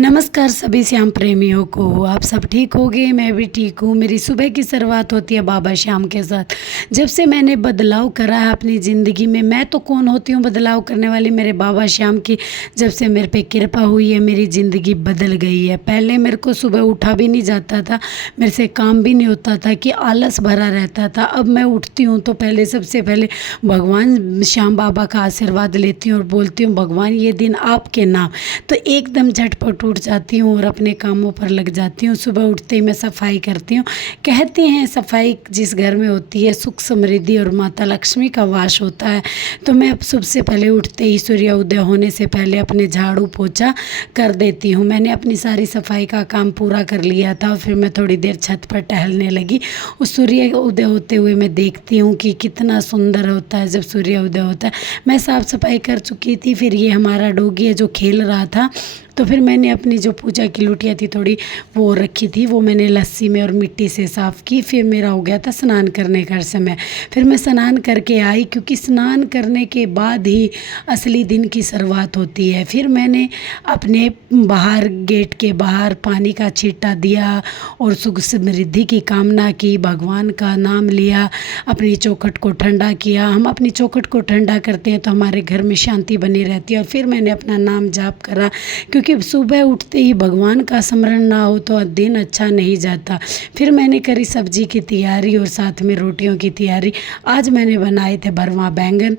नमस्कार सभी श्याम प्रेमियों को। आप सब ठीक होंगे, मैं भी ठीक हूँ। मेरी सुबह की शुरुआत होती है बाबा श्याम के साथ। जब से मैंने बदलाव करा है अपनी ज़िंदगी में, मैं तो कौन होती हूँ बदलाव करने वाली, मेरे बाबा श्याम की जब से मेरे पे कृपा हुई है मेरी ज़िंदगी बदल गई है। पहले मेरे को सुबह उठा भी नहीं जाता था, मेरे से काम भी नहीं होता था कि आलस भरा रहता था। अब मैं उठती हूँ तो पहले सबसे पहले भगवान श्याम बाबा का आशीर्वाद लेती हूँ और बोलती हूँ भगवान ये दिन आपके नाम, तो एकदम झटपट उठ जाती हूँ और अपने कामों पर लग जाती हूँ। सुबह उठते ही मैं सफाई करती हूँ। कहते हैं सफाई जिस घर में होती है सुख समृद्धि और माता लक्ष्मी का वास होता है। तो मैं अब सबसे पहले उठते ही सूर्य उदय होने से पहले अपने झाड़ू पोछा कर देती हूँ। मैंने अपनी सारी सफाई का काम पूरा कर लिया था और फिर मैं थोड़ी देर छत पर टहलने लगी। उस सूर्य उदय होते हुए मैं देखती हूँ कि कितना सुंदर होता है जब सूर्य उदय होता है। मैं साफ़ सफाई कर चुकी थी, फिर ये हमारा डॉगी है जो खेल रहा था, तो फिर मैंने अपनी जो पूजा की लुटिया थी थोड़ी वो रखी थी, वो मैंने लस्सी में और मिट्टी से साफ़ की। फिर मेरा हो गया था स्नान करने का समय। फिर मैं स्नान करके आई, क्योंकि स्नान करने के बाद ही असली दिन की शुरुआत होती है। फिर मैंने अपने बाहर गेट के बाहर पानी का छींटा दिया और सुख समृद्धि की कामना की, भगवान का नाम लिया, अपनी चौखट को ठंडा किया। हम अपनी चौखट को ठंडा करते हैं तो हमारे घर में शांति बनी रहती है। और फिर मैंने अपना नाम जाप करा, क्योंकि सुबह उठते ही भगवान का स्मरण ना हो तो दिन अच्छा नहीं जाता। फिर मैंने करी सब्जी की तैयारी और साथ में रोटियों की तैयारी। आज मैंने बनाए थे भरवा बैंगन।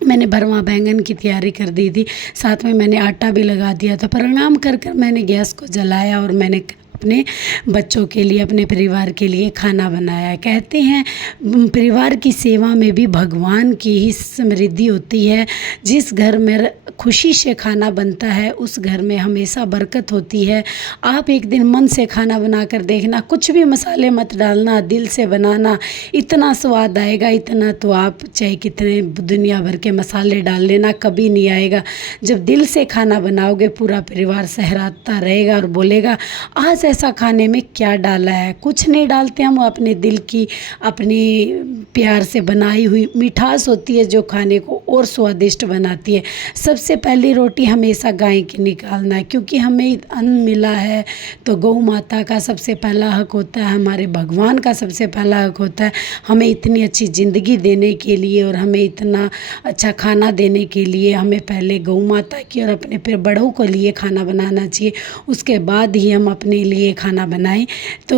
मैंने भरवा बैंगन की तैयारी कर दी थी, साथ में मैंने आटा भी लगा दिया था। प्रणाम कर कर मैंने गैस को जलाया और मैंने अपने बच्चों के लिए, अपने परिवार के लिए खाना बनाया। कहते हैं परिवार की सेवा में भी भगवान की ही समृद्धि होती है। जिस घर में खुशी से खाना बनता है उस घर में हमेशा बरकत होती है। आप एक दिन मन से खाना बना कर देखना, कुछ भी मसाले मत डालना, दिल से बनाना, इतना स्वाद आएगा, इतना तो आप चाहे कितने दुनिया भर के मसाले डाल लेना कभी नहीं आएगा। जब दिल से खाना बनाओगे पूरा परिवार सहराता रहेगा और बोलेगा आज ऐसा खाने में क्या डाला है। कुछ नहीं डालते हम, अपने दिल की, अपनी प्यार से बनाई हुई मिठास होती है जो खाने को और स्वादिष्ट बनाती है। सबसे पहली रोटी हमेशा गाय की निकालना है, क्योंकि हमें अन्न मिला है तो गौ माता का सबसे पहला हक होता है, हमारे भगवान का सबसे पहला हक होता है हमें इतनी अच्छी ज़िंदगी देने के लिए और हमें इतना अच्छा खाना देने के लिए। हमें पहले गौ माता की और अपने फिर बड़ों के लिए खाना बनाना चाहिए, उसके बाद ही हम अपने लिए खाना बनाएं। तो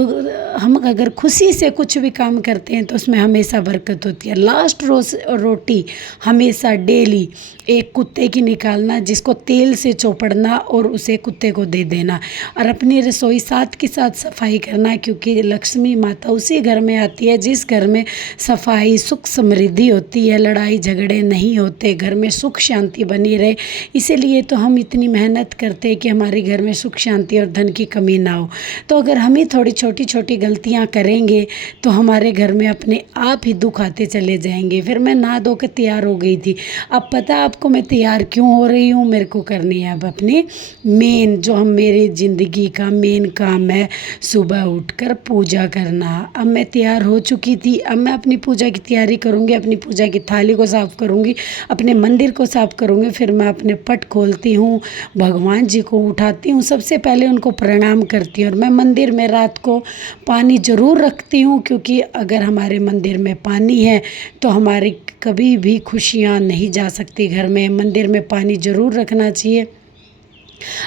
हम अगर खुशी से कुछ भी काम करते हैं तो उसमें हमेशा बरकत होती है। लास्ट रोटी हमेशा डेली एक कुत्ते की निकालना, जिसको तेल से चौपड़ना और उसे कुत्ते को दे देना, और अपनी रसोई साथ के साथ सफाई करना, क्योंकि लक्ष्मी माता उसी घर में आती है जिस घर में सफाई सुख समृद्धि होती है, लड़ाई झगड़े नहीं होते, घर में सुख शांति बनी रहे। इसीलिए तो हम इतनी मेहनत करते हैं कि हमारे घर में सुख शांति और धन की कमी ना हो। तो अगर हम ही थोड़ी छोटी छोटी गलतियां करेंगे तो हमारे घर में अपने आप ही दुख आते चले जाएंगे। फिर मैं नहा धो के तैयार हो गई थी। अब पता आपको मैं तैयार क्यों हो रही हूँ? मेरे को करनी है अब अपनी मेन, जो हम मेरी ज़िंदगी का मेन काम है, सुबह उठकर पूजा करना। अब मैं तैयार हो चुकी थी, अब मैं अपनी पूजा की तैयारी करूँगी। अपनी पूजा की थाली को साफ़ करूँगी, अपने मंदिर को साफ़ करूँगी। फिर मैं अपने पट खोलती हूँ, भगवान जी को उठाती हूँ, सबसे पहले उनको प्रणाम करती हूँ। और मैं मंदिर में रात को पानी ज़रूर रखती हूँ, क्योंकि अगर हमारे मंदिर में पानी है तो हमारी कभी भी खुशियाँ नहीं जा सकती। घर में मंदिर में पानी ज़रूर रखना चाहिए।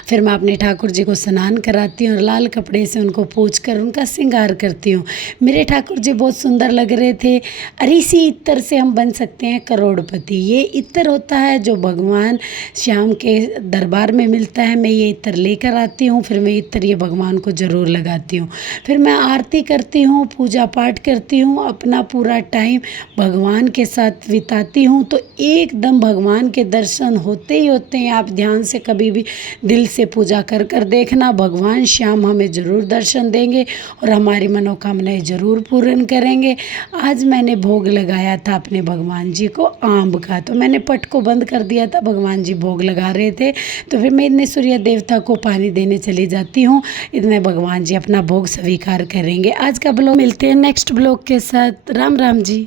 फिर मैं अपने ठाकुर जी को स्नान कराती हूँ और लाल कपड़े से उनको पोंछ कर उनका श्रृंगार करती हूँ। मेरे ठाकुर जी बहुत सुंदर लग रहे थे। और इसी इत्र से हम बन सकते हैं करोड़पति। ये इत्र होता है जो भगवान श्याम के दरबार में मिलता है। मैं ये इत्र लेकर आती हूँ, फिर मैं इत्र ये भगवान को ज़रूर लगाती हूँ। फिर मैं आरती करती हूँ, पूजा पाठ करती हूँ, अपना पूरा टाइम भगवान के साथ बिताती हूँ। तो एकदम भगवान के दर्शन होते ही होते हैं। आप ध्यान से कभी भी दिल से पूजा कर कर देखना, भगवान श्याम हमें ज़रूर दर्शन देंगे और हमारी मनोकामनाएं ज़रूर पूर्ण करेंगे। आज मैंने भोग लगाया था अपने भगवान जी को आम का, तो मैंने पट को बंद कर दिया था, भगवान जी भोग लगा रहे थे। तो फिर मैं इतने सूर्य देवता को पानी देने चली जाती हूँ, इतने भगवान जी अपना भोग स्वीकार करेंगे। आज का ब्लॉग, मिलते हैं नेक्स्ट ब्लॉग के साथ। राम राम जी।